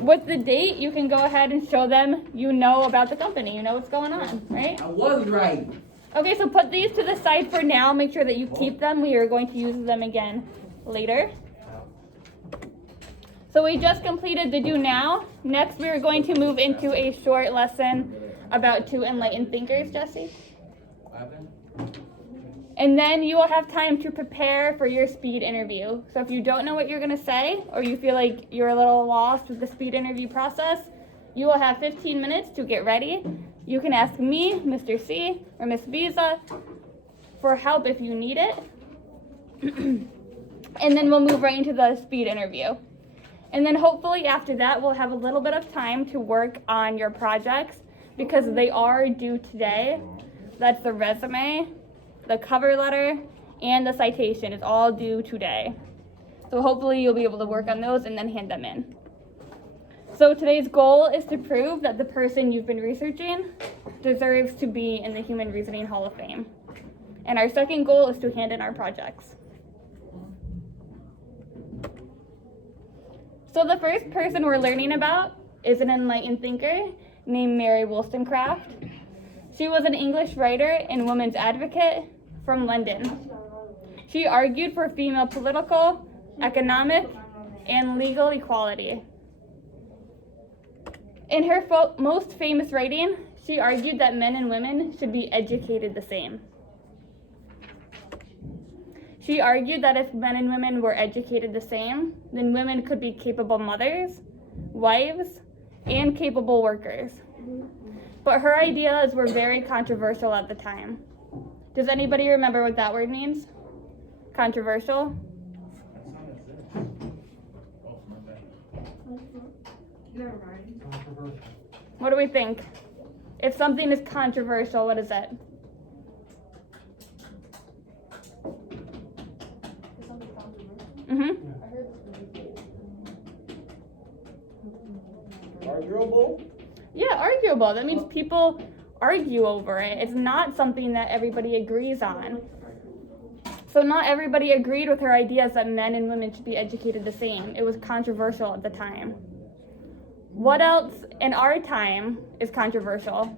with the date, you can go ahead and show them you know about the company, you know what's going on, right? I was right. Okay, so put these to the side for now. Make sure that you keep them. We are going to use them again later. So we just completed the do now. Next, we are going to move into a short lesson about two enlightened thinkers, Jesse. And then you will have time to prepare for your speed interview. So if you don't know what you're going to say, or you feel like you're a little lost with the speed interview process, you will have 15 minutes to get ready. You can ask me, Mr. C, or Miss Visa for help if you need it. And then we'll move right into the speed interview. And then hopefully after that, we'll have a little bit of time to work on your projects because they are due today. That's the resume, the cover letter, and the citation is all due today. So hopefully you'll be able to work on those and then hand them in. So today's goal is to prove that the person you've been researching deserves to be in the Human Reasoning Hall of Fame. And our second goal is to hand in our projects. So the first person we're learning about is an enlightened thinker named Mary Wollstonecraft. She was an English writer and women's advocate from London. She argued for female political, economic, and legal equality. In her most famous writing, she argued that men and women should be educated the same. She argued that if men and women were educated the same, then women could be capable mothers, wives, and capable workers. But her ideas were very controversial at the time. Does anybody remember what that word means? Controversial? What do we think? If something is controversial, what is it? Arguable? Yeah, arguable. That means people argue over it. It's not something that everybody agrees on. So not everybody agreed with her ideas that men and women should be educated the same. It was controversial at the time. What else in our time is controversial?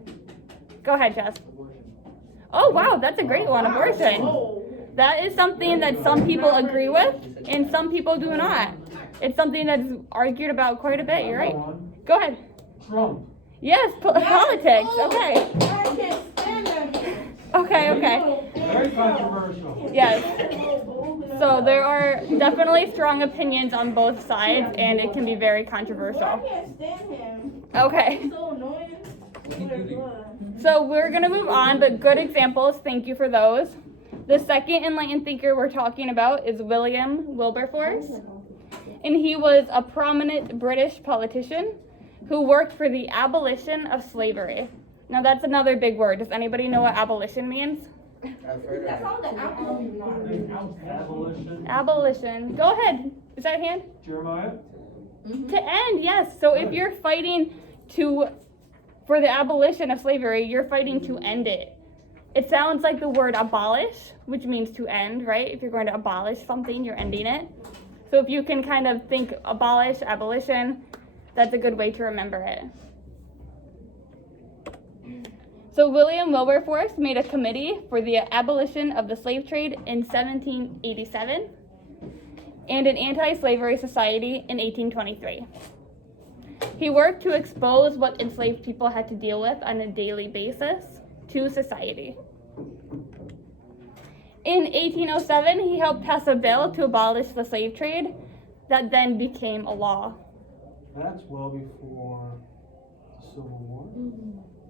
Go ahead, Jess. Oh, wow, that's a great one, abortion. That is something that some people agree with and some people do not. It's something that's argued about quite a bit, you're right. Go ahead. Trump. Yes, politics, okay. Okay. Very controversial. Yes. So there are definitely strong opinions on both sides, and it can be very controversial. I can't stand him. Okay. He's so annoying. So we're going to move on, but good examples. Thank you for those. The second enlightened thinker we're talking about is William Wilberforce. And he was a prominent British politician who worked for the abolition of slavery. Now that's another big word. Does anybody know what abolition means? That's all the Abolition. Abolition. Go ahead. Is that a hand? Jeremiah? To end, yes. So if you're fighting for the abolition of slavery, you're fighting to end it. It sounds like the word abolish, which means to end, right? If you're going to abolish something, you're ending it. So if you can kind of think abolish, abolition, that's a good way to remember it. So William Wilberforce made a committee for the abolition of the slave trade in 1787 and an anti-slavery society in 1823. He worked to expose what enslaved people had to deal with on a daily basis to society. In 1807, he helped pass a bill to abolish the slave trade that then became a law. That's well before the Civil War.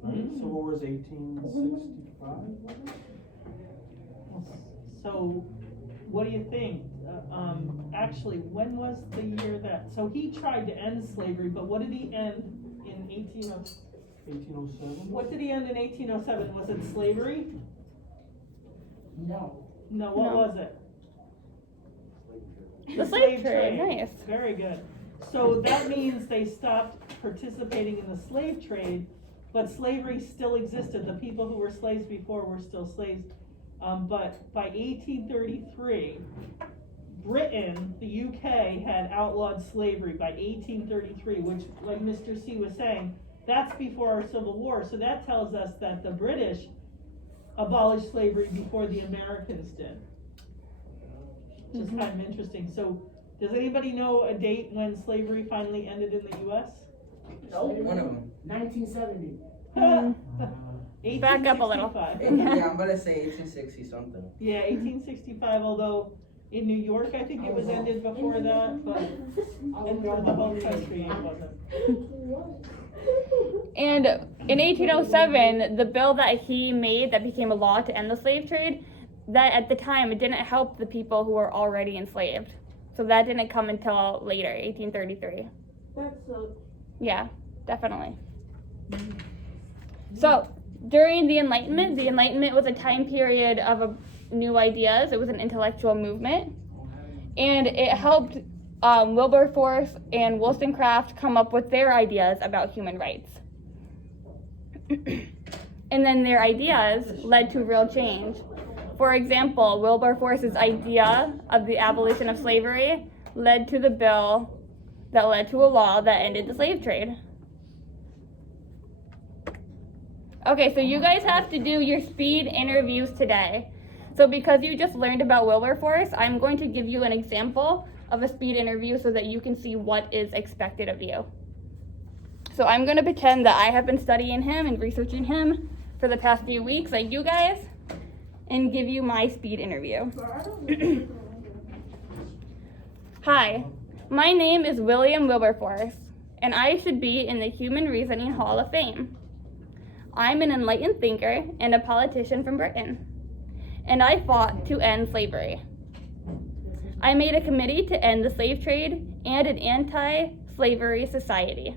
Right? Civil War is 1865. So, what do you think? Actually, when was the year that? So he tried to end slavery, but what did he end in 1807. What did he end in 1807? Was it slavery? No. No, what was it? The slave trade, nice. Very good. So that means they stopped participating in the slave trade, but slavery still existed. The people who were slaves before were still slaves. But by 1833, Britain, the UK, had outlawed slavery by 1833, which, like Mr. C was saying, that's before our Civil War. So that tells us that the British abolished slavery before the Americans did. Which is kind of interesting. So, does anybody know a date when slavery finally ended in the U.S.? One of them. 1970. Back up a little. 1865. Yeah, I'm gonna say 1860 something. Yeah, 1865, although in New York, I think it was ended before that, but in for the whole country, it wasn't. And in 1807, the bill that he made that became a law to end the slave trade, that at the time, it didn't help the people who were already enslaved. So that didn't come until later, 1833. That's so. Yeah, definitely. So, during the Enlightenment was a time period of new ideas. It was an intellectual movement. And it helped Wilberforce and Wollstonecraft come up with their ideas about human rights. And then their ideas led to real change. For example, Wilberforce's idea of the abolition of slavery led to the bill that led to a law that ended the slave trade. Okay, so you guys have to do your speed interviews today. So because you just learned about Wilberforce, I'm going to give you an example of a speed interview so that you can see what is expected of you. So I'm going to pretend that I have been studying him and researching him for the past few weeks, like you guys, and give you my speed interview. Hi, my name is William Wilberforce, and I should be in the Human Reasoning Hall of Fame. I'm an enlightened thinker and a politician from Britain, and I fought to end slavery. I made a committee to end the slave trade and an anti-slavery society.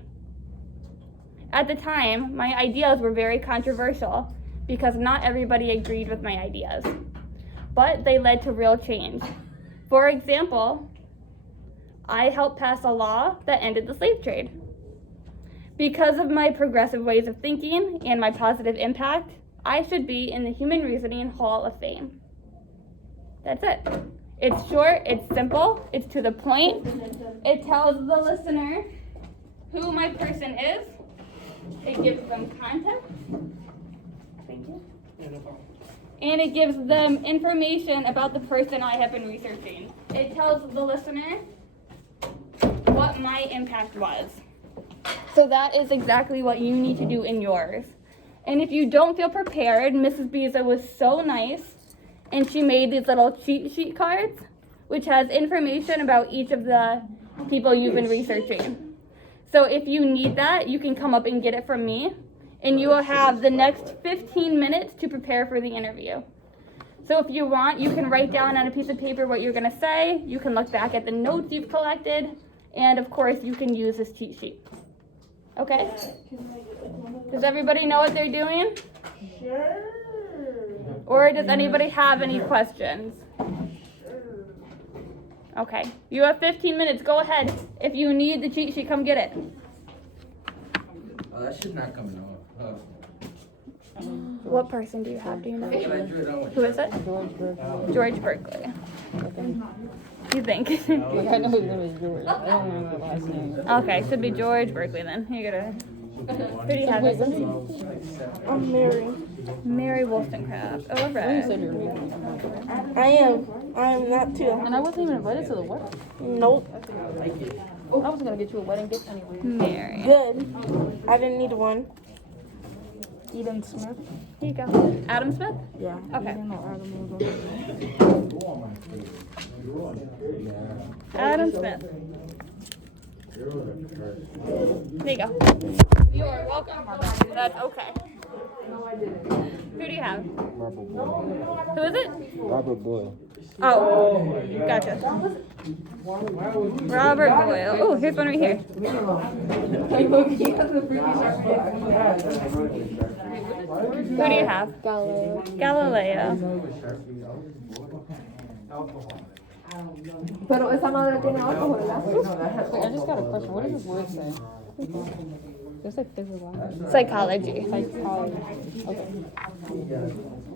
At the time, my ideas were very controversial because not everybody agreed with my ideas, but they led to real change. For example, I helped pass a law that ended the slave trade. Because of my progressive ways of thinking and my positive impact, I should be in the Human Reasoning Hall of Fame. That's it. It's short, it's simple, it's to the point. It tells the listener who my person is. It gives them context. Thank you. And it gives them information about the person I have been researching. It tells the listener what my impact was. So that is exactly what you need to do in yours. And if you don't feel prepared, Mrs. Biza was so nice, and she made these little cheat sheet cards, which has information about each of the people you've been researching. So if you need that, you can come up and get it from me, and you will have the next 15 minutes to prepare for the interview. So if you want, you can write down on a piece of paper what you're gonna say, you can look back at the notes you've collected, and of course you can use this cheat sheet. Okay? Does everybody know what they're doing? Sure. Or does anybody have any questions? Okay, you have 15 minutes, go ahead. If you need the cheat sheet, come get it. Oh, that should not come off. What person do you have, do you know? Can I do it on Who is it? George Berkeley. You think? Like I know his name is George. I don't remember the last name. Okay, should be George Berkeley then. You gotta. Who do you have? Wait, let me. I'm Mary. Mary Wollstonecraft. Oh, You right. said your name. I am. I'm not too. And I wasn't even invited to the wedding. Nope. I was gonna get you a wedding gift anyway. Mary. Good. I didn't need one. Eden Smith. Here you go. Adam Smith? Yeah. Okay. Adam Adam Smith. There you go. You are welcome. That's okay. Who do you have? Who is it? Robert Boyle. Oh, gotcha. Robert Boyle. Oh, here's one right here. Who do you have? Galileo. Galileo. Pero esa madre tiene alcohol, ¿verdad? Wait, I just got a question. What does this word say? It's like physical. Psychology. Psychology. Okay.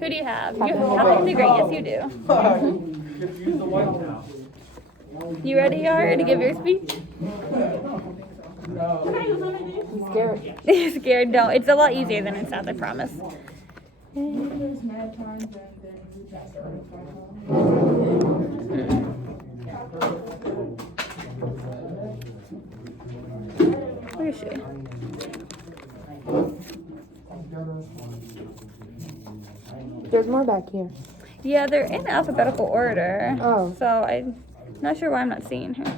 Who do you have? You have a degree. Yes, you do. Use the white now. You ready, Yara, to give your speech? I'm scared. Scared? No, it's a lot easier than it sounds, I promise. Where is she? There's more back here. Yeah, they're in alphabetical order. Oh. So I'm not sure why I'm not seeing her.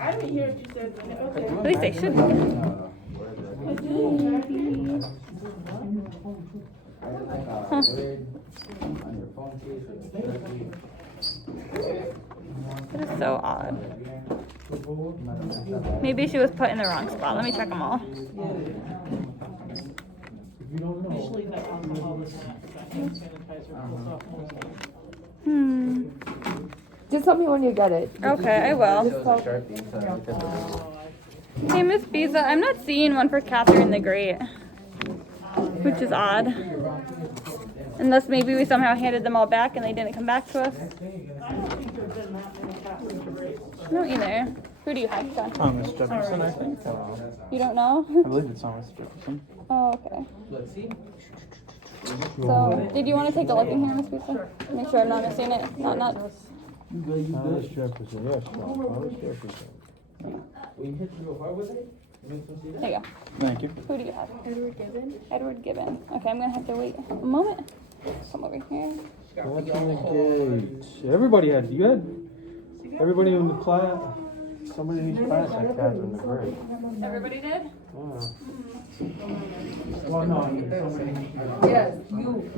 I didn't hear what you said, but okay. At least they should be. Huh. That is so odd. Maybe she was put in the wrong spot. Let me check them all. Usually the alcohol is not, that hand sanitizer pulls off most of it. Just tell me when you get it. Okay, I will. Hey, Miss Biza, I'm not seeing one for Catherine the Great, which is odd. Unless maybe we somehow handed them all back and they didn't come back to us. I don't think there's been that many Catherine the Great. No, either. Who do you have, John? Thomas Jefferson, I think. You don't know? I believe it's Thomas Jefferson. Oh, okay. Let's see. So, did you want to take a look in here, Miss Biza? Make sure I'm not missing it. Not nuts. Thomas Jefferson, yes, Thomas Jefferson. We hit you real hard with it? You make some see that? There you go. Thank you. Who do you have? Edward Gibbon. Edward Gibbon. Okay, I'm gonna have to wait a moment. Come over here. Everybody had, you had, everybody in the class, somebody in each class had Catherine the Great. Everybody did? Yeah. Well, no, I mean, somebody. Yes, you.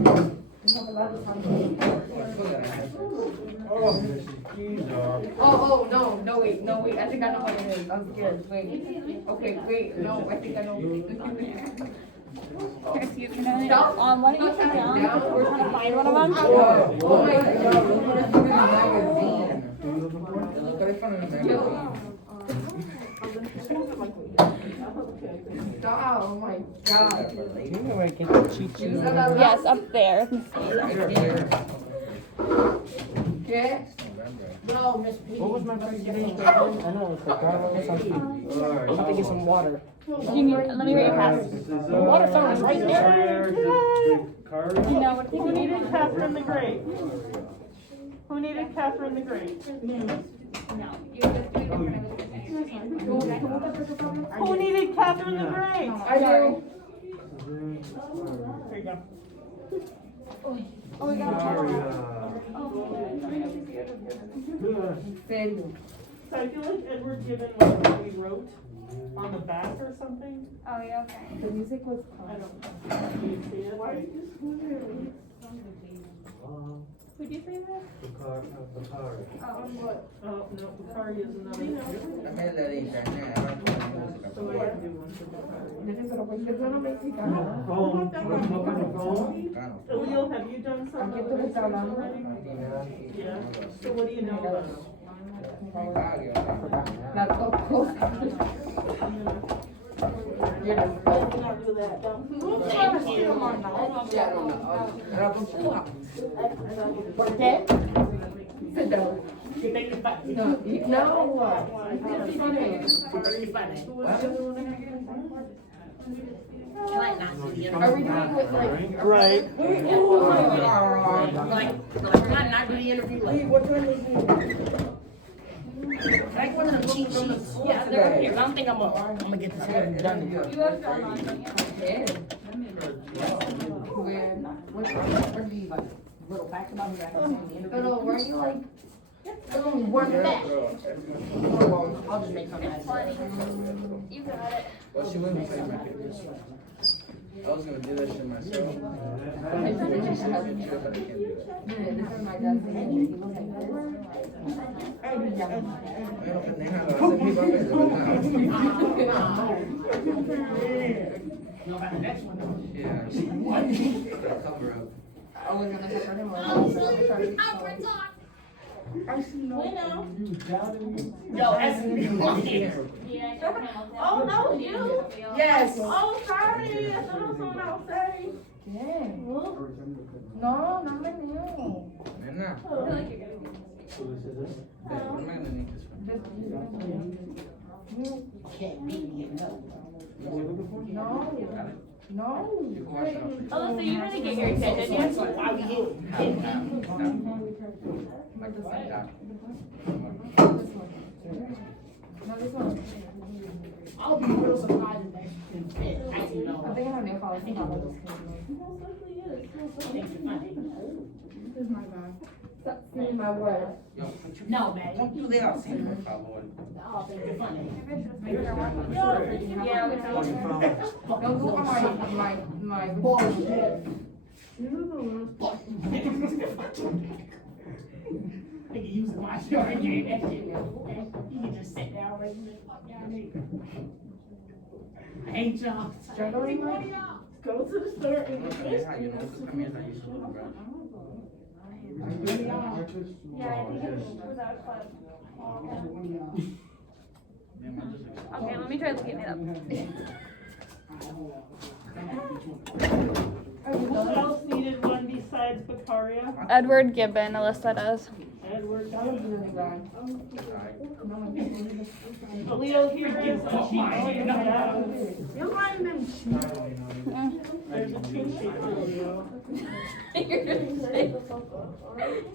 Oh, Mrs. Keezer. Oh, no, wait. I think I know what it is. I'm scared. Wait. Okay, wait. No, I think I know. Excuse me, why don't you sit down? We're trying to find one of them. Oh my God. Look at it from the magazine. Oh my God. Yes, up there. ¿Qué? What was my first name? I know, it's like something. I'm thinking some water. You need, let me read your pass. The water fountain is right there. You know what Who needed Catherine the Great? Who needed Catherine the Great? Who needed Catherine the Great? I do. There you go. Oh, we got Serio. So I feel like Edward Gibbon was what we wrote on the back or something. Oh, yeah, okay. The music was I don't know. Do you see it? Who'd you say that? Oh, no, Bakari is another. Dame la de internet. So I gotta do one for Bakari. Elio, have you done something? Yeah. So what do you know about him? La tocó. ¿Por qué? Sit down. No. Are we doing with like? Right. Not do the interview. Like, what time is it? Like one of them cheat sheets. Yeah, they're here. I don't think I'm gonna get this here done. You have John on, don't you? What do you like? Little facts about me. I can say in the interview. Pero weren't you like? Weren't that? I'll just make something. You got it. Well, she wouldn't play my favorite. I was gonna do that shit myself. But I can't do that. This is my dad's thing. He was like, Bueno, pendeja, lo hace mi papel, yeah. Cover up. I was gonna have her name on. Yo, that's Oh, no, you? Yes. Oh, sorry. I thought it was someone else. Sorry. ¿Qué? No me niego. Nena. So this is this. What am I gonna need this for? Can't beat me enough. What are you looking for? No. You can wash it off. Alyssa, you really get your attention, yes? Why we here? Like the side down. No, this one. I'll be real surprised if that can fit. I don't know. I think I have nail polish. This is my bag. Stop saying my word. Yo, No, man. don't do that, I'll see you, por favor. I'll think you're funny. Yeah, we Don't go on my bullshit. They can use my shirt and get that shit. You can just sit down right there. Fuck down there. I hate y'all. Struggling money out. Go to the store and No, get come this. here, you know, come here, I used to live, bro. Yeah, I think it was out of class. Okay, let me try looking it up. Who else needed one besides Beccaria? Edward Gibbon, Alyssa does. Edward. Alright. But Leo here gives a cheat sheet. There's a cheat sheet for Leo.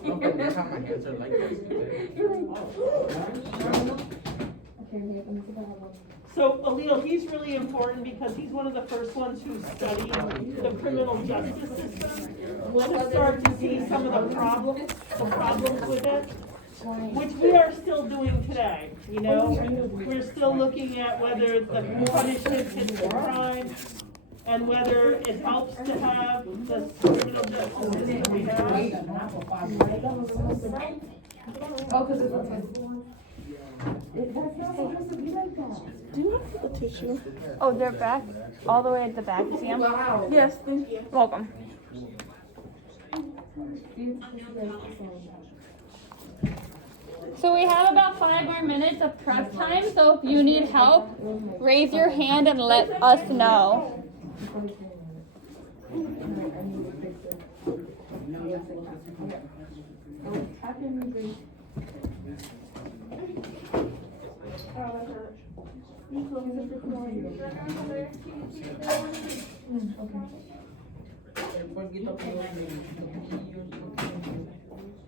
Okay, that's how my hands are like this. So Leo, he's really important because he's one of the first ones who studied the criminal justice system. To start to see some of the problems with it, which we are still doing today, you know? We're still looking at whether the punishment fits the crime and whether it helps to have the criminal justice system we have. Oh, because it's Do you have a tissue? Oh, they're back, all the way at the back, you see them? Yes, thank you. Welcome. So we have about 5 more minutes of prep time, so if you need help, raise your hand and let us know.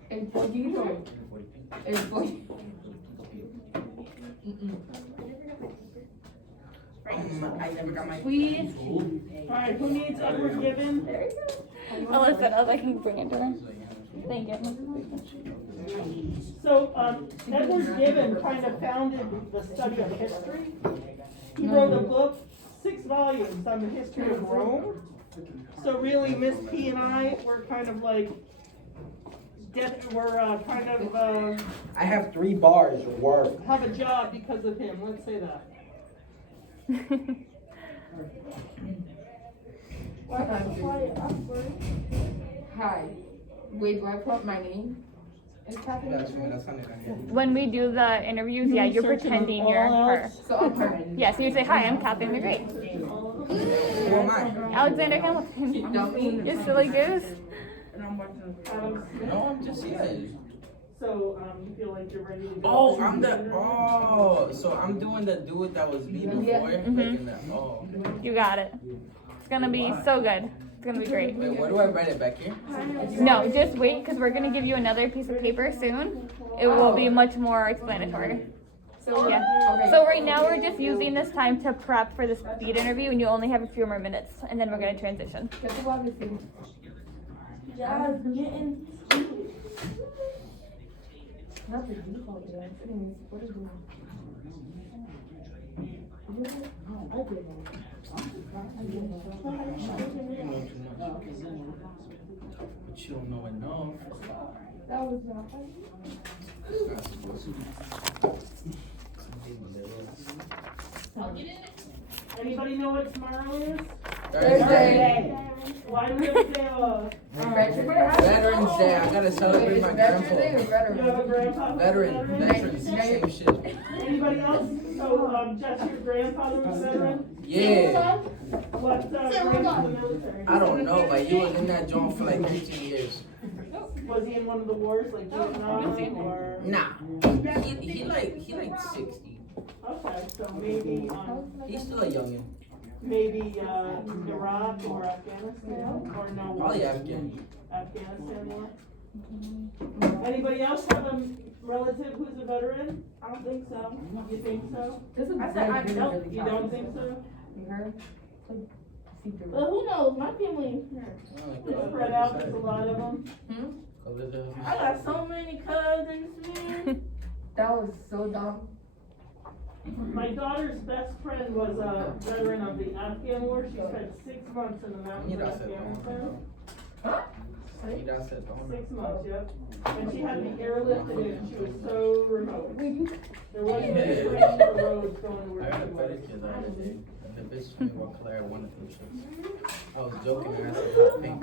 El pollito. El pollo. I never got my. Please. Alright, who needs Edward Gibbon? Alyssa does, I can bring it to her. Thank you. So, Edward Gibbon kind of founded the study of history. He wrote a book, 6 volumes on the history of Rome. So really, Miss P and I were kind of like, I have 3 bars worth. have a job because of him, let's say that. Hi. Wait, do I put my name? When we do the interviews, yeah, you're pretending you're her. So I'm her. Yeah, so you say, hi, I'm Catherine the Great. Who am I? Alexander Hamilton. You silly goose. No, I'm just here. So, you feel like you're ready to go? Oh, so I'm doing the dude that was me before? Yeah. Like in the, You got it. It's gonna be so good. It's gonna be great. Wait, where do I write it back here? No, just wait, because we're gonna give you another piece of paper soon. It will be much more explanatory. So, Yeah. okay. So right now we're just using this time to prep for the speed interview, and you only have a few more minutes, and then we're gonna transition. Not the default, what is it? But you don't know enough. That was not It's not supposed to be. Anybody know what tomorrow is? Thursday. Why do we have a day off? Veterans Day, I gotta celebrate my grandpa. You have a grandpa? Veterans, same shit. Anybody else? So, Jess, your grandfather was a veteran? Yeah, What, rank in the military? I don't know, but he was in that joint for like 15 years. Was he in one of the wars, like Vietnam or? Nah, he like 60. Okay, so maybe, He's still a youngin'. maybe, Iraq or Afghanistan, or no? Probably Afghan. Afghanistan war? Anybody else have a relative who's a veteran? I don't think so. You think so? I said I don't. You don't think so? Well, who knows? My family. It's spread out, there's a lot of them. I got so many cousins, man. That was so dumb. My daughter's best friend was a veteran of the Afghan war. She spent 6 months in the mountains of Afghanistan. 6 months, yep. And she had the airlifted in, she was so remote. There wasn't any trains or roads going to I where got a she was. pedicure the other day, and the bitch told me what color I wanted them shits. I was joking and I said hot pink.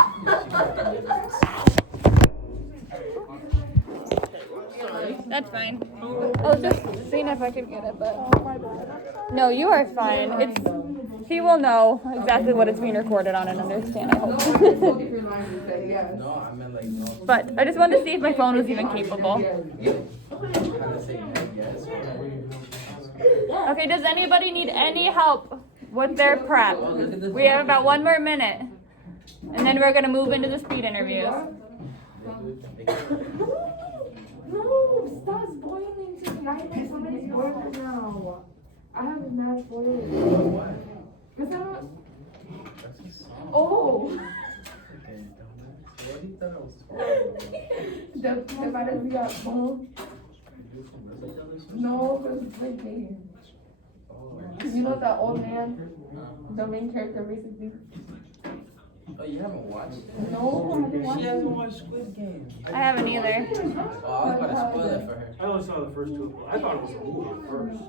That's fine. I was just seeing if I could get it, but no, you are fine. It's he will know exactly what it's being recorded on and understand. I hope. No, I meant like no. But I just wanted to see if my phone was even capable. Kind of saying that, yes. Okay, does anybody need any help with their prep? We have about 1 more minute, and then we're gonna move into the speed interviews. No, stop spoiling tonight. Somebody's boiling now. I have a mad for you. Why? Is that not? That's a song. Oh! Okay, what do you thought I was The virus got full. No, because it's like game. You know that old man? The main character basically. Oh, you haven't watched it? No, I haven't watched She it. hasn't watched Squid Game. I haven't either. Oh, I was about to spoil it for her. I only saw the first two. I thought it was a movie at first.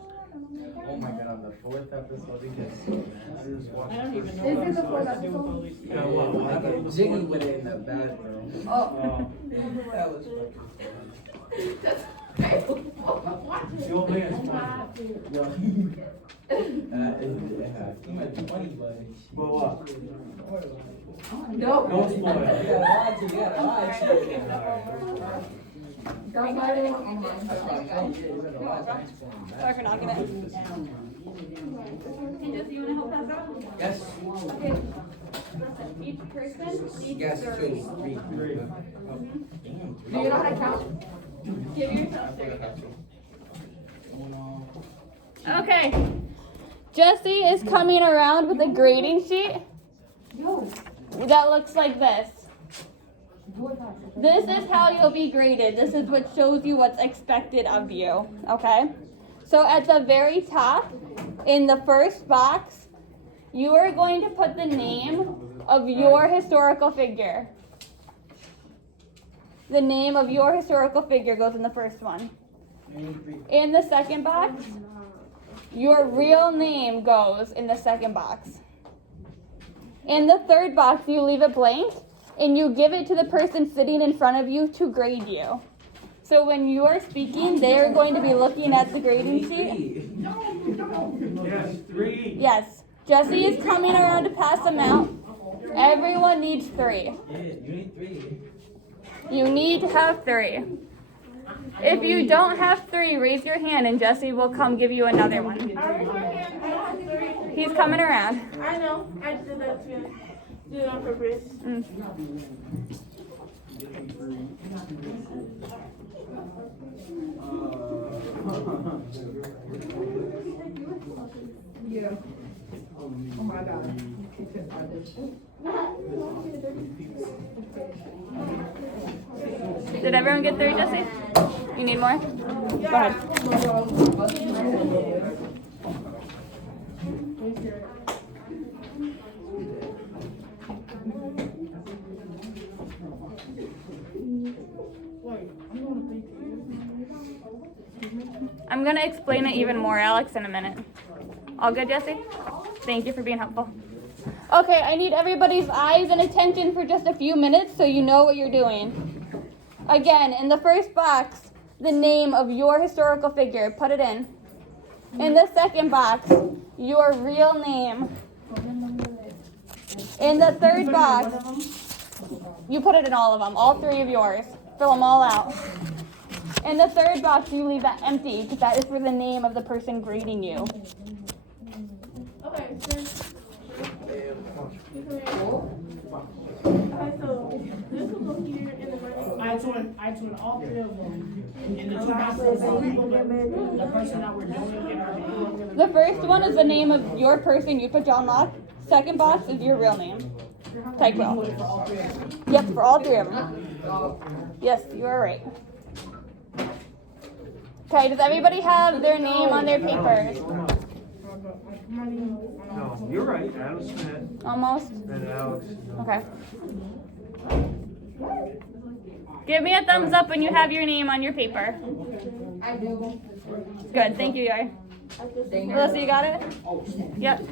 Oh my god, on the 4th episode, it gets so nasty. I don't even know Is what it I'm the supposed to fourth do with all these. Yeah, well, I got jiggy with it in the bathroom. Oh. That was fucking The old man's funny. he might be funny, but. Well, what? No. Don't spoil it. You gotta watch it, you gotta watch it. That's why I didn't. That's why I'm saying, yeah, you gotta watch it. Sorry for knocking it. Hey, Jesse, you wanna help us out? Yes. Okay. Each person needs Yes, 3. 2, 3. Do you know how to count? Give yourself 3. Okay. Jesse is coming around with a grading sheet that looks like this. This is how you'll be graded. This is what shows you what's expected of you, okay? So at the very top, in the first box, you are going to put the name of your historical figure. The name of your historical figure goes in the first one. In the second box, your real name goes in the second box. In the third box, you leave it blank and you give it to the person sitting in front of you to grade you. So when you are speaking, they are going to be looking at the grading sheet. Yes, 3. Yes. Jesse is coming around to pass them out. Everyone needs 3. Yeah, you need 3. You need to have 3. If you don't have 3, raise your hand and Jesse will come give you another one. I raise my hand. I don't have 3. He's coming around. I know. I did that too. Did it on purpose. Yeah. Oh my god. Did everyone get 3, Jesse? You need more? Go ahead. I'm going to explain it even more, Alex, in a minute. All good, Jesse? Thank you for being helpful. Okay, I need everybody's eyes and attention for just a few minutes so you know what you're doing. Again, in the first box, the name of your historical figure. Put it in. In the second box, your real name. In the third box, you put it in all of them, all three of yours. Fill them all out. In the third box, you leave that empty because that is for the name of the person grading you. Okay, so this will go here in the running. I told all three of them. In the two boxes, the person that we're doing in our name. The first one is the name of your person. You put John Locke. Second box is your real name. Type well. Yep, for all three of them. Yes, you are right. Okay, does everybody have their name on their papers? No, you're right, Adam Smith Almost? and Alex. Okay. Give me a thumbs up when you have your name on your paper. I do. Good, thank you, Yari. Melissa, you got it? Yep.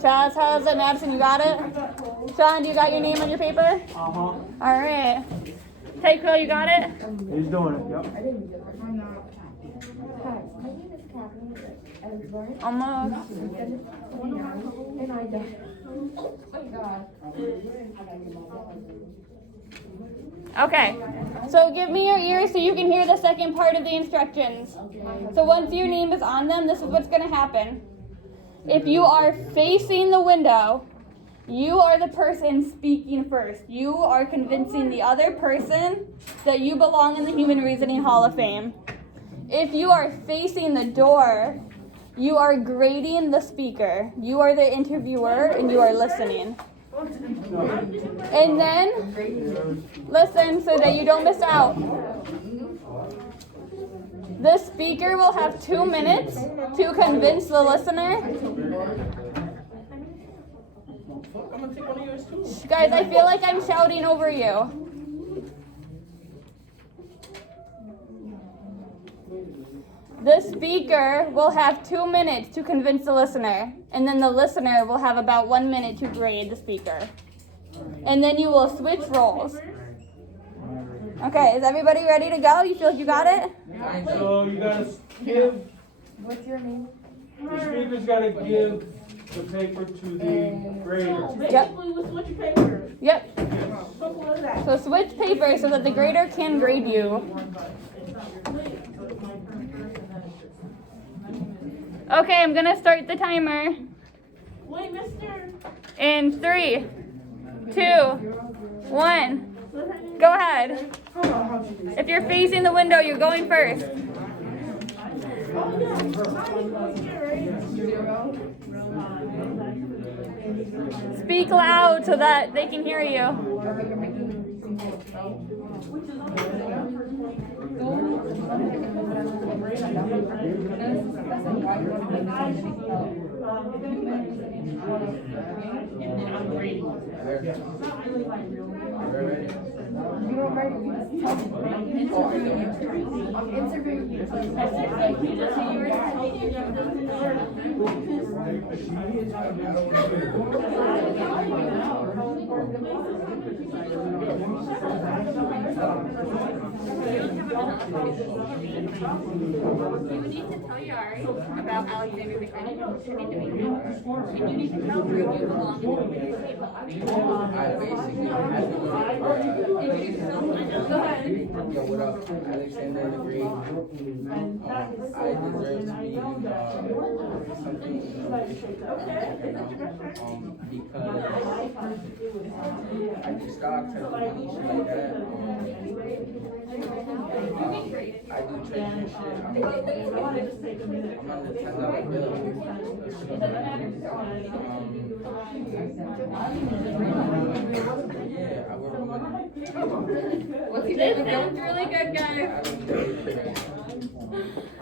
Charles and Madison, you got it? Sean, do you got your name on your paper? Uh-huh. Alright. Tycho, you got it? He's doing it, yep. Almost. Okay, so give me your ears so you can hear the second part of the instructions. So once your name is on them, this is what's going to happen. If you are facing the window, you are the person speaking first. You are convincing the other person that you belong in the Human Reasoning Hall of Fame. If you are facing the door, you are grading the speaker. You are the interviewer and you are listening. And then, listen so that you don't miss out. The speaker will have 2 minutes to convince the listener. Guys, I feel like I'm shouting over you. The speaker will have 2 minutes to convince the listener, and then the listener will have about 1 minute to grade the speaker. And then you will switch roles. Okay, is everybody ready to go? You feel like you got it? So you gotta give, What's your name? the speaker's gotta give the paper to the grader. Basically, we'll switch your paper. Yep. Simple as that. So switch paper so that the grader can grade you. Okay, I'm gonna start the timer. Wait, mister. In 3, 2, 1. Go ahead. If you're facing the window, you're going first. Oh, yeah. Speak loud so that they can hear you. You need to tell Yari about Alexander the Great and you need to tell her you belong I basically had to Go ahead. Yo, what up? Alexander the Great. I deserve to be something because I do stocks, I do money, shit like that. I do trading and shit. I'm on the $10 bill. Yeah, I work with money. This sounds really good, guys.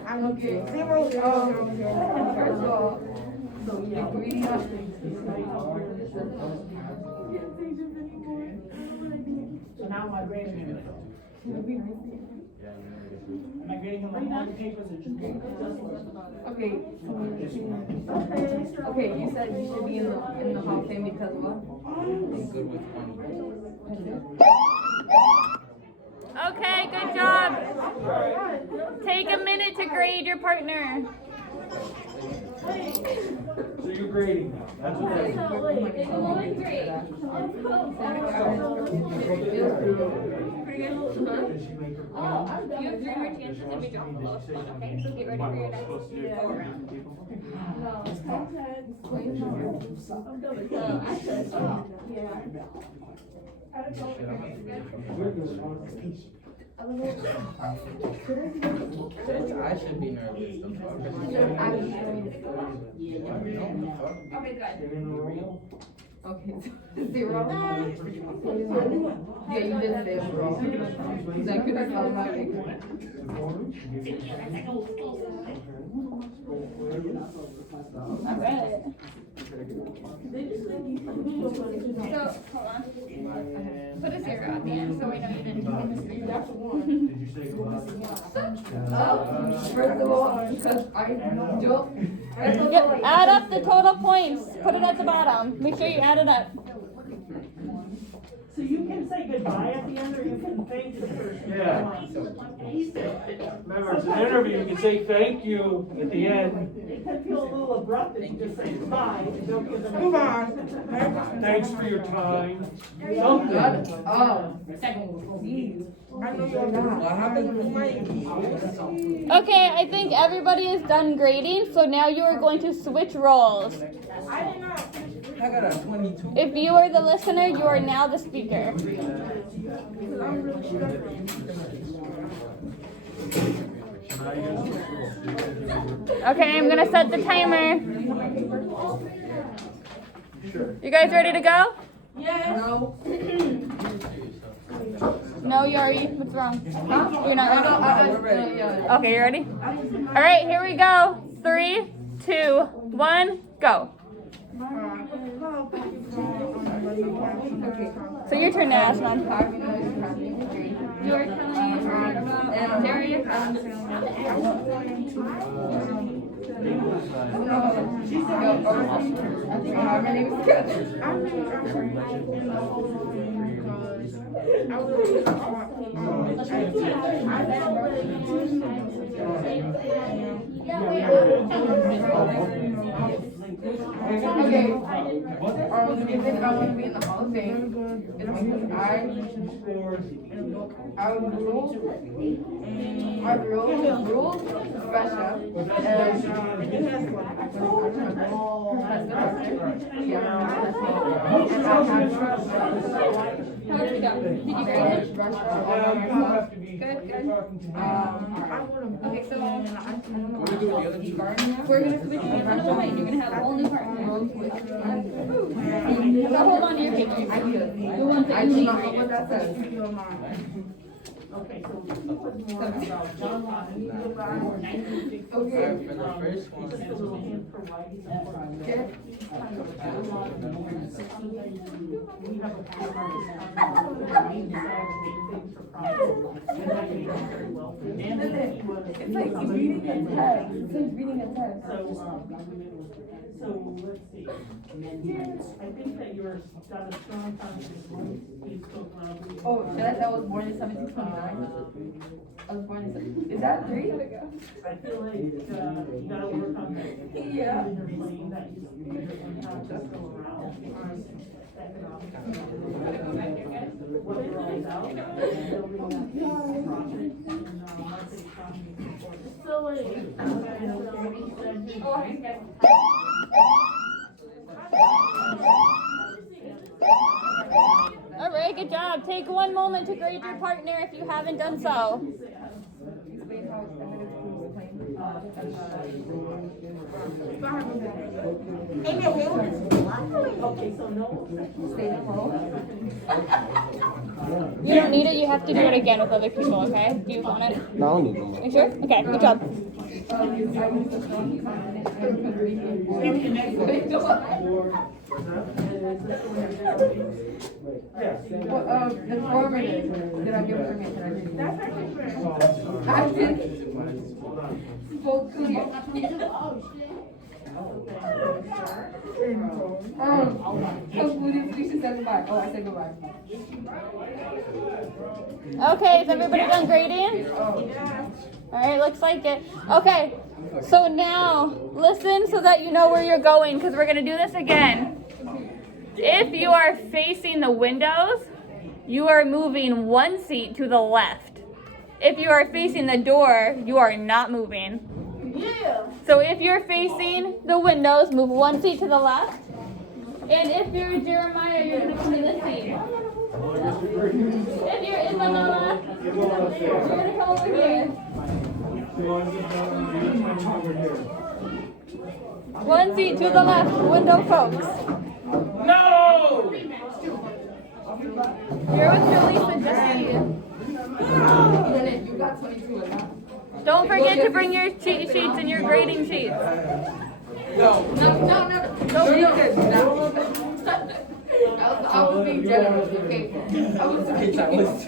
I'm okay. Zero. First of all, you're greedy. So now am I grading him? Am I grading him on all the papers or just? Okay. Okay, so Okay, you said you should be in the Hall of Fame because of what? I'm good with money. Okay, good job. Take a minute to grade your partner. So you're grading now. That's what that is. You have 3 more chances if we don't close one, okay? So get ready for your next go around. I should be nervous. The fuck? Okay, good. Okay, 0. Yeah, you did say 0. That could have sounded like Alright. So, hold on. Put a 0 at the end so we know you didn't get the screen. Did you say goodbye? First of all, because I don't. Yep, add up the total points. Put it at the bottom. Make sure you add it up. So you can say goodbye at the end, or you can thank the person. Yeah. Remember, it's an interview, you can say thank you at the end. It can feel a little abrupt if you just say goodbye and don't give them. Move on. Thanks for your time. Something. Oh. What happened with my Okay, I think everybody is done grading, so now you are going to switch roles. I got a 22. If you are the listener, you are now the speaker. Okay, I'm gonna set the timer. You guys ready to go? No. No, you already. What's wrong? You're not ready? Yeah. Okay, you ready? All right, here we go. 3, 2, 1, go. So your turn to ask, Mom. You are telling about Darius. My name is Catherine. Okay. The reason I want to be in the Hall of Fame is because I rule special How did it go? Did you grade it? Good, good. Okay, so we're gonna switch to the point. You're gonna have only partners. So hold on to your papers. The ones that you need graded. what that says. Okay, so we put more about John Lonnie. Okay. For the first one. Just a little hint for why he's important. We have a program that's main things for problems. And that can go very well. It's like reading a text. It's like reading a text. So let's see. I think that you're got a strong foundation. You spoke loudly. Oh, should I say I was born in 1729? I was born in. Is that 3? I feel like you gotta work on that. Yeah. When you're playing that you have to go around. What it rolls out. So All right, good job. Take one moment to grade your partner if you haven't done so. okay, so no. You don't need it. You have to do it again with other people, okay? Do you want it? No, I don't need them. You sure? Okay, good job. What informative did I give information? I did. Spoke clear. Oh, I said goodbye. Okay, is everybody done grading? Alright, looks like it. Okay, so now listen so that you know where you're going, because we're going to do this again. If you are facing the windows, you are moving 1 seat to the left. If you are facing the door, you are not moving. Yeah. So if you're facing the windows, move 1 seat to the left. And if you're Jeremiah, you're going to come to this seat. If you're Ivanova, you're going to come over here. 1 seat to the left, window folks. No! You're with Lisa Jesse. You got 22 and not. Don't forget to bring your cheat sheets and your grading sheets. No. I was being generous, okay? I was being generous,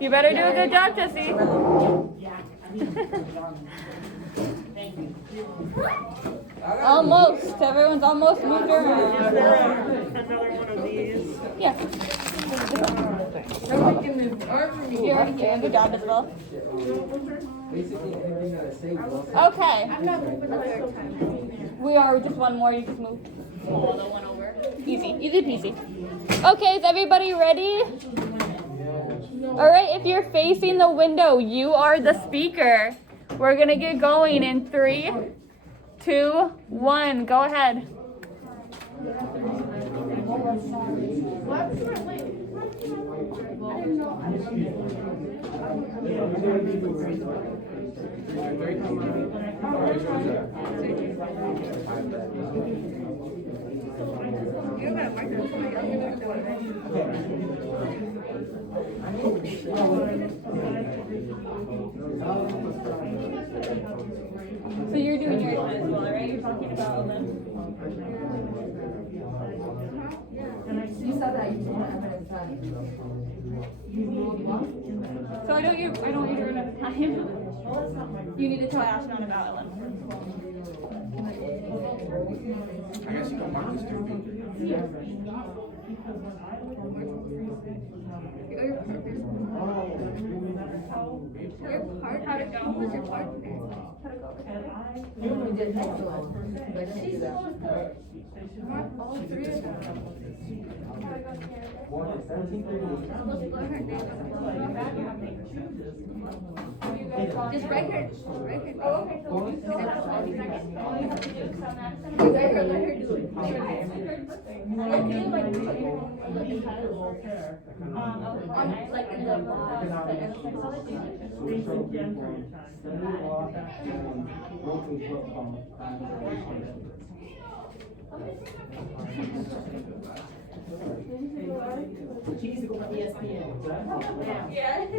You better do a good job, Jesse. Almost. Everyone's almost moved around. Another one of these. Yeah. You're already here. Good job, Isabel. Basically, anything that I say will Okay. We are just one more. You just moved. Oh, the one over. Easy. Easy peasy. Okay, is everybody ready? Alright, if you're facing the window, you are the speaker. We're gonna get going in 3, 2, 1. Go ahead. So you're doing yours one as well, right? You're talking about them. You said that you didn't have enough time. So I don't want you to run out of time. You need to tell Ashton about Ellen. I guess you can mark this too. How'd it go? What's your part? We did excellent. All 3 of them. Just right here. Right here. Oh, okay. So you still have 20 seconds. All you have to do is come back. Let her do it. Can you like put your phone on the title? Like in the Basic gender She needs to go for ESPN. Yeah. They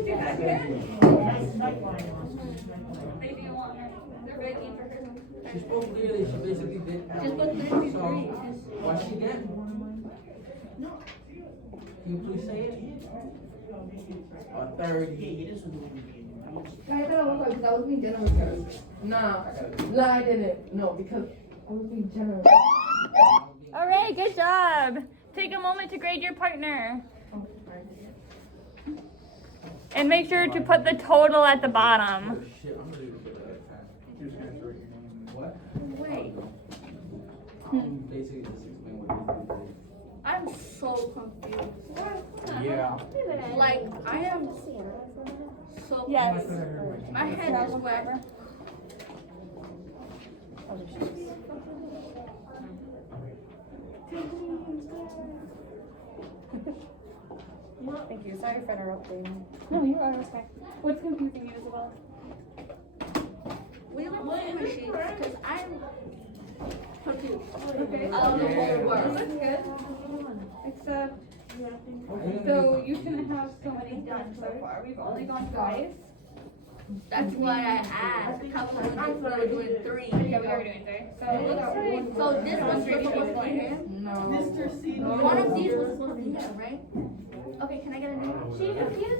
do want her. They're begging for her. She spoke clearly, she basically did. Just put 33. So, what's she getting? Can you please say it? Or 30. I thought I was like, because I was being generous. Nah, I didn't. No, because I was being generous. All right, good job. Take a moment to grade your partner. And make sure to put the total at the bottom. Shit, I'm gonna do it What? Wait, Basically, just explain what you I'm so confused. Yeah. Like, I am so Yes. My head is wet. Thank you. Sorry for interrupting. No, you are okay. What's confusing you as well? We look at my sheets because I'm confused. Okay. I don't know what it was. That's good. Except, so you shouldn't have so many done so far. We've only gone twice. That's why I asked. How come we were doing 3? Yeah, we are doing 3. So this one's supposed to be here? Mr. C. One of these was supposed to be here, right? Okay,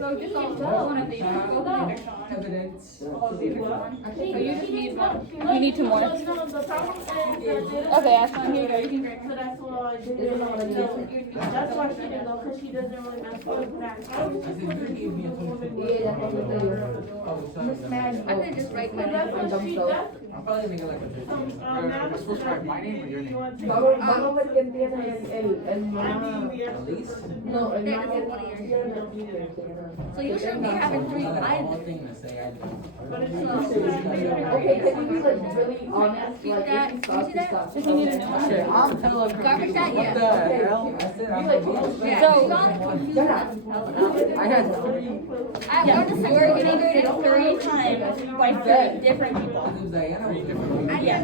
So just all one of these. Go there, Sean. Evidence. So you just need one. You need two more. No, the problem is that they didn't. Okay, Ashton, here you go. You can grab So that's why she didn't go. That's why she didn't go, because she doesn't really mess with that. I said, you gave me a 20. Yeah, that's what we do. Oh, sorry. I'm gonna just write my name That's on what she, them, so. that's, I'm probably making like a 50. now supposed to write my name or your name? Vamos a ver quién tiene At least. No, el más que one of yours. So you should be having three. I got one thing to say. Okay, can you be like really honest? Like if you stop, you stop. Does he need a new one? Shit, I'm telling her. Garbage that, What yeah. the hell? I said I'm Yeah. So- I had 3. Yeah, we're getting graded 3 times by 3 different people. Because Diana was different. Yes.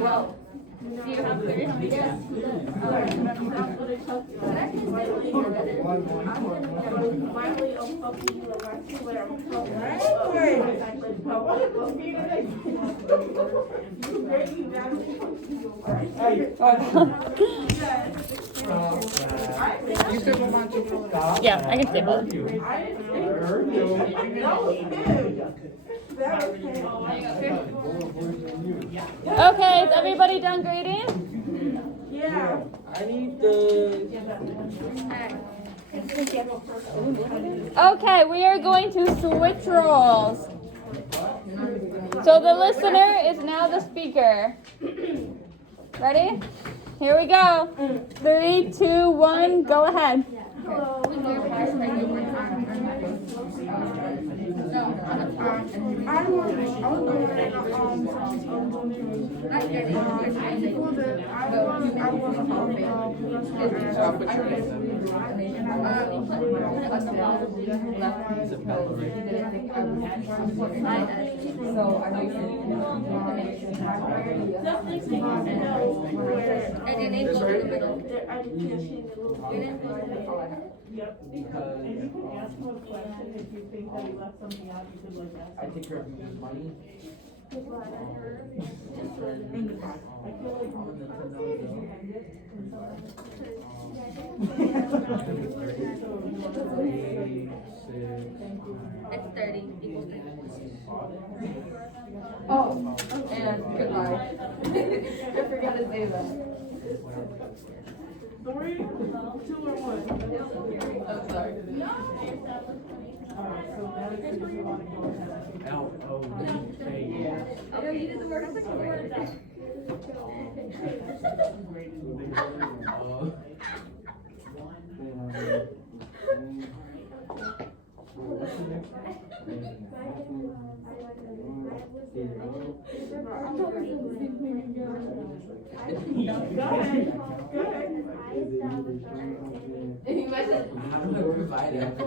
Well, Do you have 3? Yes. You said we're on to Yeah, I can staple it. Okay, is everybody done grading? Yeah. I need the. Okay, we are going to switch roles. So the listener is now the speaker. Ready? Here we go. 3, 2, 1, go ahead. Yep, because, and you can ask him a question if you think that he left something out, you could like ask. I take care of people's money. I feel like it's 30 equals 30. Oh, and goodbye. I forgot to say that. 3, 2, or 1? I'm sorry. Alright, so that is if you want to go ahead. L-O-C-K. Oh, you did the word. I was like, the word. You mentioned. How do I provide it?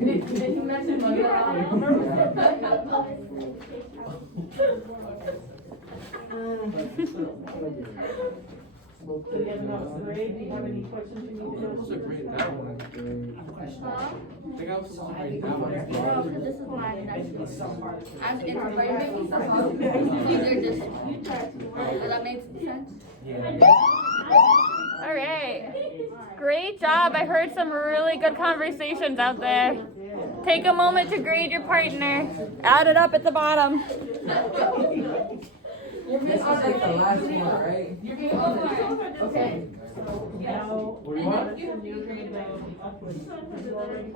Did you mention money? So you have enough grade, do you have any questions you need to I'm supposed to know? grade that one. I think I was supposed to grade that No, one. because this is mine. I'm in. These are just. Does that make sense? Yeah. All right. Great job. I heard some really good conversations out there. Take a moment to grade your partner. Add it up at the bottom. This is like the last one, right? You're being honest. Okay. Now, What do you want? you're gonna go upwards. You already-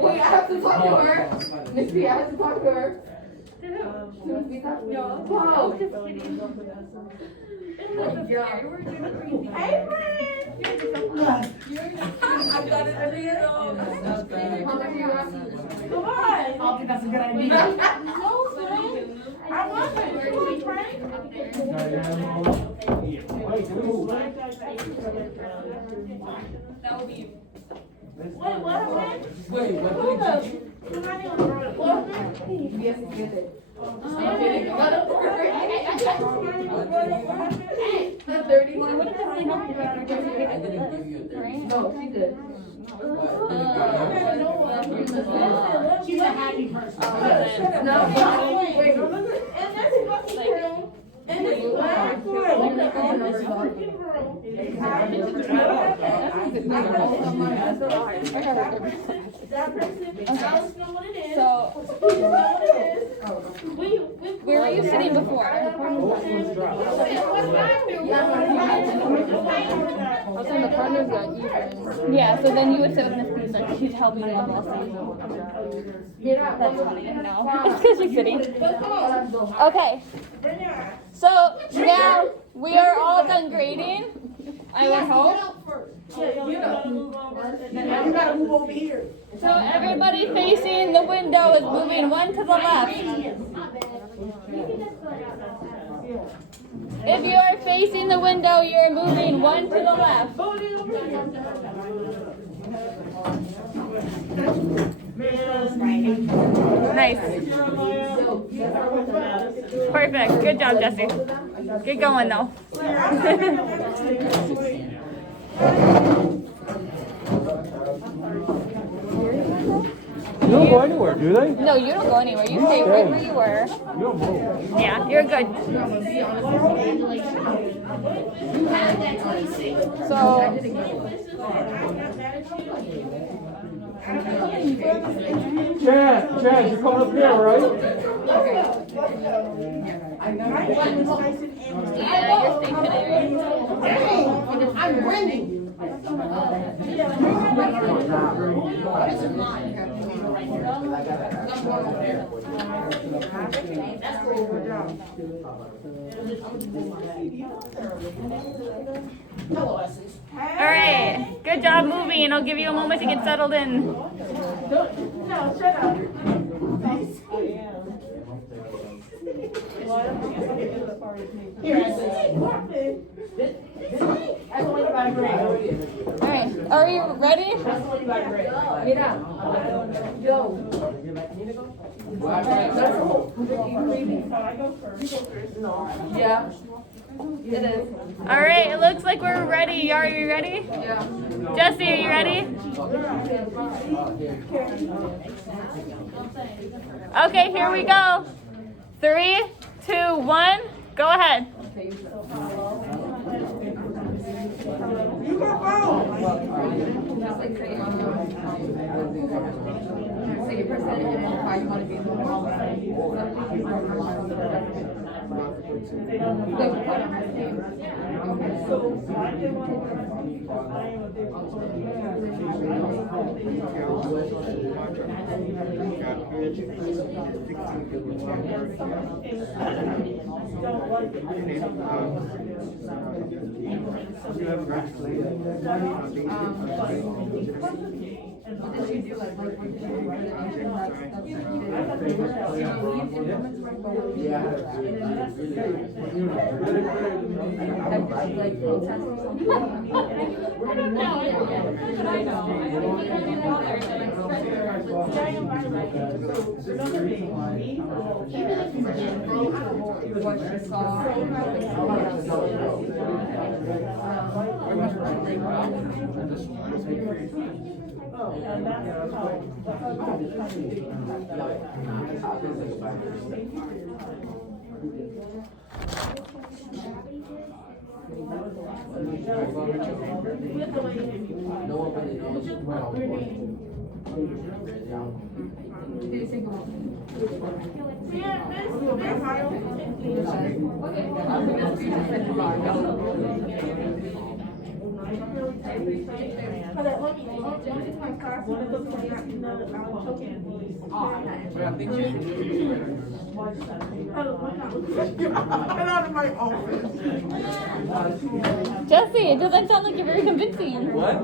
Wait, I have to talk to her. Miss B, I have to talk to her. Miss B, talk to her. Wow. Hey, friend! I got it again. How much do you want? Come on! I don't think that's a good idea. No, friend. I want it. Come on, friend. Wait, what happened? Wait, what Hold did up. you teach? Somebody on the road. What happened? Yes, get it. I'm kidding. Not a the 30. What does this help you? I didn't give you a 30. No, she did. She's a happy person. No, And this fucking room. And this black boy. So, where were you sitting before? Yeah, so then you would sit with Miss Pizza because she's helping you on lesson. That's funny, no. It's because she's sitting. Okay. So now we are all done grading. I would hope. You gotta move over here. So everybody facing the window is moving one to the left. If you are facing the window, you're moving one to the left. Nice. Perfect. Good job, Jesse. Get going though. You don't go anywhere, do they? No, you don't go anywhere. You stay right where you were. You don't move. Yeah, you're good. So, Chad, you coming up here, right? yeah, you're stationary. I'm ready. Alright, good job moving. I'll give you a moment to get settled in. No, shut up. Alright, are you ready? Yeah. It is. Alright, it looks like we're ready. Are you ready? Yeah. Jesse, are you ready? Okay, here we go. 3, 2, 1, go ahead. You go home. Just like create say your percentage and how you want to be in the world. What did you do? Like what did you like protest or something? What you saw. Get out of my office. Jesse, it doesn't sound like you're very convincing. What?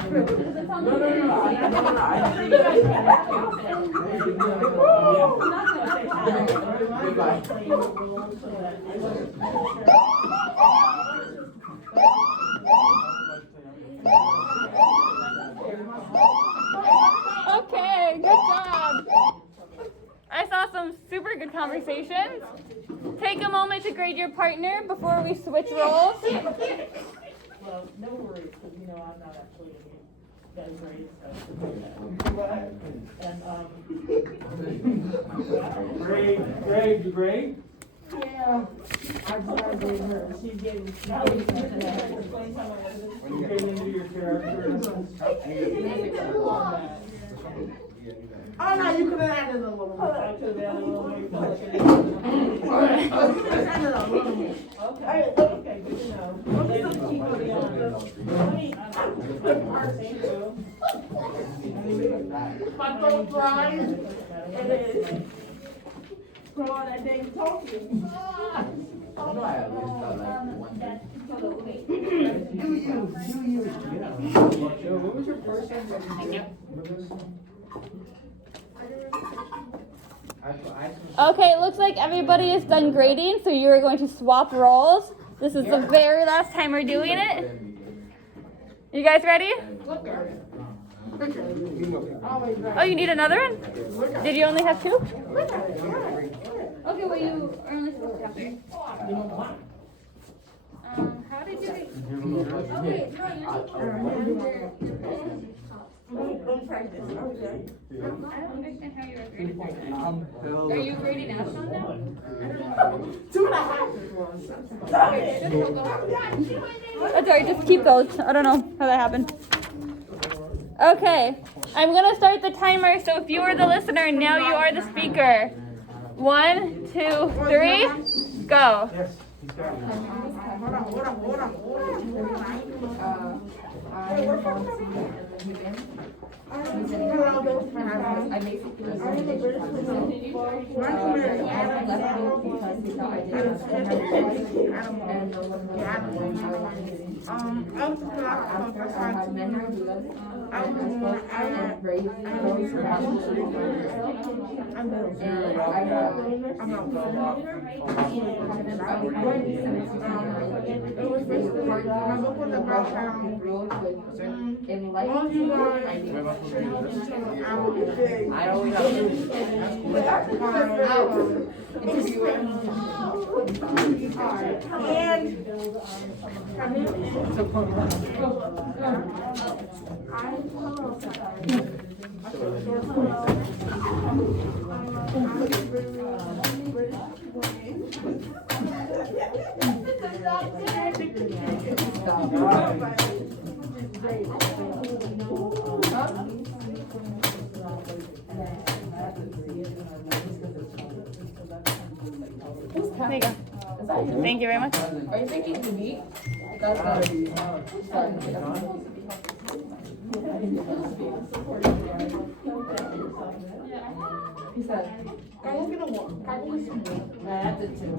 Okay, good job. I saw some super good conversations. Take a moment to grade your partner before we switch roles. Well, no worries, because I'm not actually that great, so. And, Grade, you grade? Yeah. Yeah. I gave her, she gave me. When you came into your character. Oh, no, you could have added a little more. I could have added a little more. You could have added a little more. Okay, okay, good to know. Let's just keep it on. My throat dry. It is. From all that dang talking. I know I at least got like one. Yo, what was your first name? Okay, it looks like everybody is done grading, so you are going to swap roles. This is the very last time we're doing it. You guys ready? Oh, you need another one? Did you only have two? Okay, well you are only supposed to have three. How did you? Okay, Don't practice. Okay. I don't understand how you're grading. Are you grading Ashton now? 2.5. That's alright, just keep those. I don't know how that happened. Okay, I'm gonna start the timer, so if you were the listener, now you are the speaker. 1, 2, 3, go. Yes, he started. Hold on. I basically was in the British I always have There you go. Thank you very much. Are you thinking the beat? That's not. He said, I'm looking at what? I did too.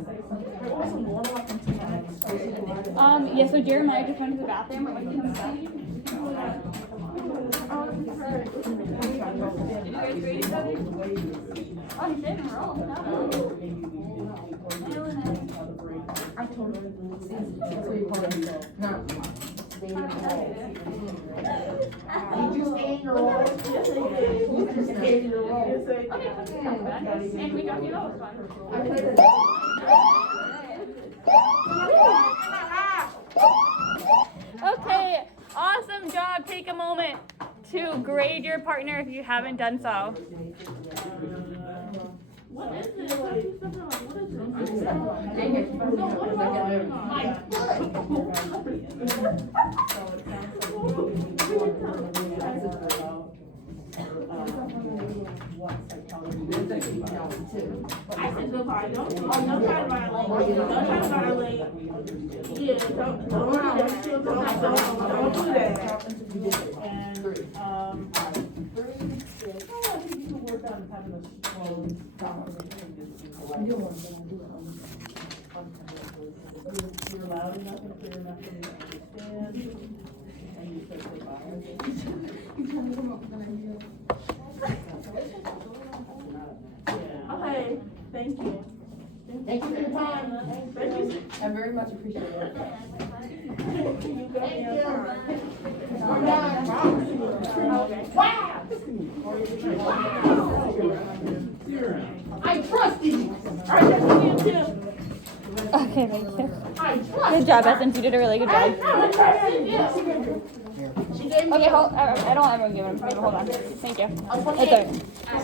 Yeah, so Jeremiah just went to the bathroom, but when he comes back. Did you guys grade each other? Oh, he did in a row. I told her. That's what you call it. No. Did you stay in your role? Yes, I did. You just stayed in your role. And we got you those ones. Okay, awesome job. Take a moment to grade your partner if you haven't done so. What is this? What is this? Dang it. No, what about My I said no part. Don't try to violate. Don't try to violate. Yeah, don't do that. And, I think you can work on having a strong you're loud enough and clear enough for me to understand. And you said okay, thank you. Thank you for your time. Thank you. I very much appreciate it. You got me on time. I trust you. I trust you too. Okay, thank you. I trust Good job, Essence. You did a really good job. I trust you. She gave me. Okay, I don't ever give him. Hold on. Thank you. I'm It's 28. alright. I'm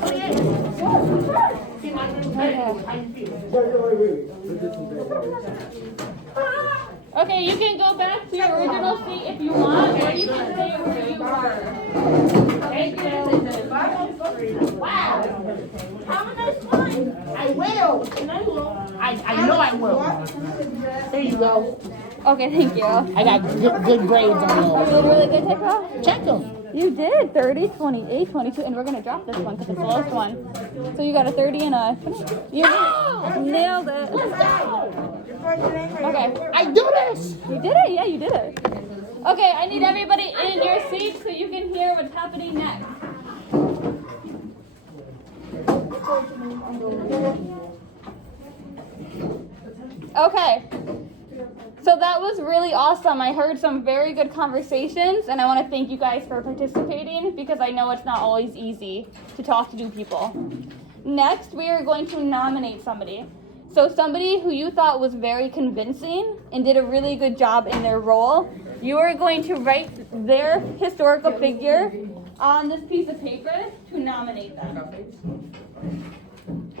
28. Okay, you can go back to your original seat if you want, or you can stay where you are. Thank you. Wow. Have a nice time. I will. I know I will. There you go. Okay, thank you. I got good grades on You those. did really good, Tekla? Check them. You did 30, 28, 22, and we're gonna drop this one because it's the lowest one. So you got a 30 and a. You nailed it. Okay. I do this. You did it, yeah, you did it. Okay, I need everybody in your seats so you can hear what's happening next. Okay, so that was really awesome. I heard some very good conversations, and I want to thank you guys for participating because I know it's not always easy to talk to new people. Next, we are going to nominate somebody. So somebody who you thought was very convincing and did a really good job in their role, you are going to write their historical figure on this piece of paper to nominate them.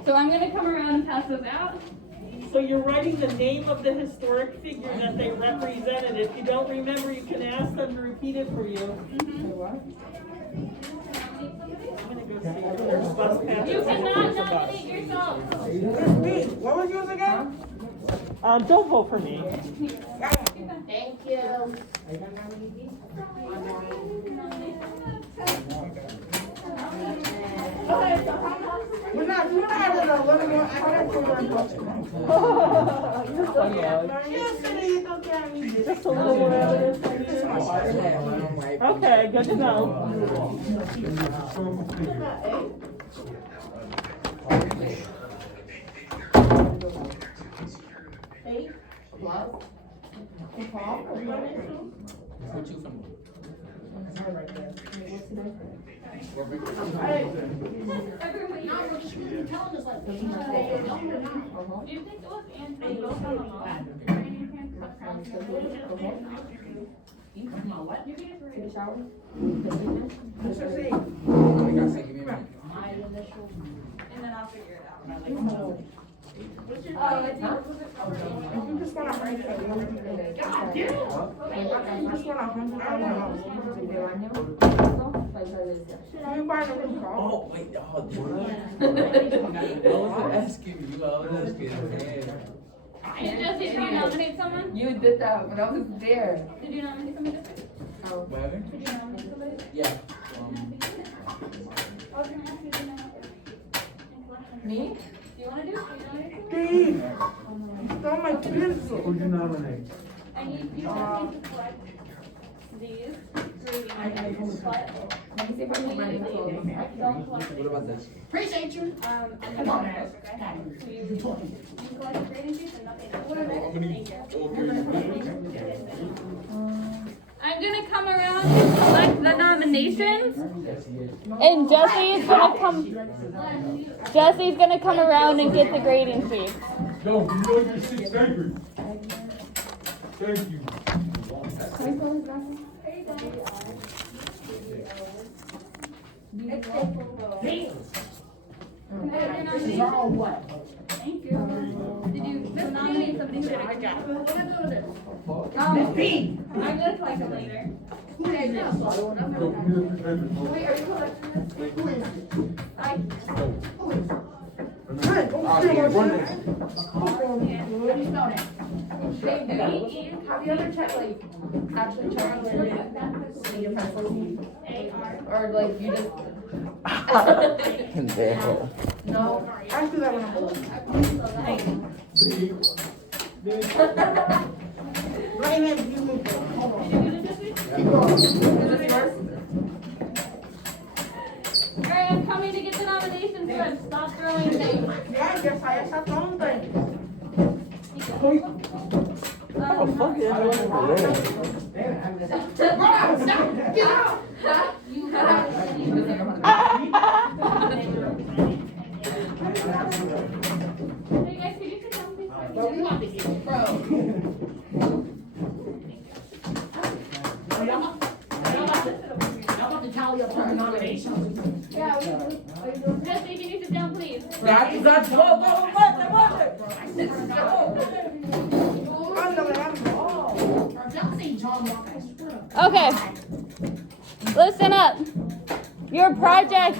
So I'm going to come around and pass this out. So you're writing the name of the historic figure that they represented. If you don't remember, you can ask them to repeat it for you. I'm gonna go see if there's bus passes. You cannot nominate yourself. What was yours again? Don't vote for me. Thank you. We're not doing that. Just a little more evidence. Okay, good to know. Do you think it was Anthony both on the line? You can just read it. And then I'll figure it out. Oh, it's not. You just wanna write it. You just wanna you buy a new car? Oh, wait, oh, I wasn't asking you, I was asking him. And Jesse, did you nominate someone? You did that when I was there. Did you nominate somebody? What happened? Did you nominate somebody? Yeah. I was gonna ask you to nominate. Me? Do you wanna do it? Do you nominate somebody? Steve! Stole my pencil. Who'd you nominate? I need you to select these three. Let me see if I can find it. Don't select What about this? Appreciate you. and then okay. So you select the grading sheets and nothing else. I'm gonna come around and select the nominations, and Jesse's gonna come around and get the grading sheets. No, you know your shit's sacred. Thank you. This is all what? Thank you. Did you nominate somebody? Should I got? Miss B. I'm gonna collect them later. Don't be Wait, are you collecting this? I Have you ever checked, like, actually checked where your pencils? Or, like, you just. No, I do that when I'm old. Right here, you move. Is this first? Alright, I'm coming to get the nominations done. Stop throwing things. Yeah, I guess I have something. Get out. You have Hey guys, can you sit down please? Well, we want to get bro. Okay, listen up. Your project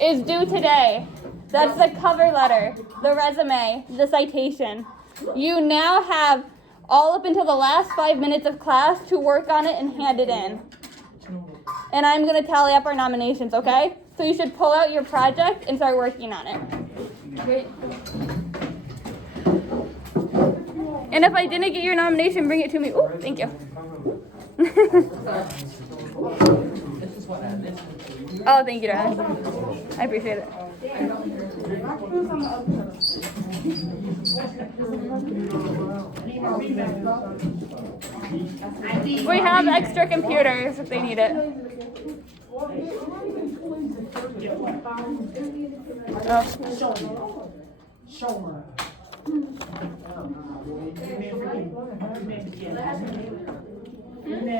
is due today. That's the cover letter, the resume, the citation. You now have all up until the last 5 minutes of class to work on it and hand it in. And I'm going to tally up our nominations, okay? So you should pull out your project and start working on it. Great. And if I didn't get your nomination, bring it to me. Ooh, thank you. Oh, thank you, Dad. I appreciate it. We have extra computers if they need it. Oh.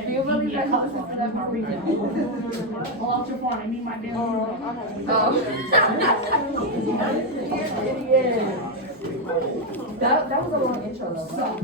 You really got to for that my reading. Pull out your phone and meet my damn. That was a long intro though.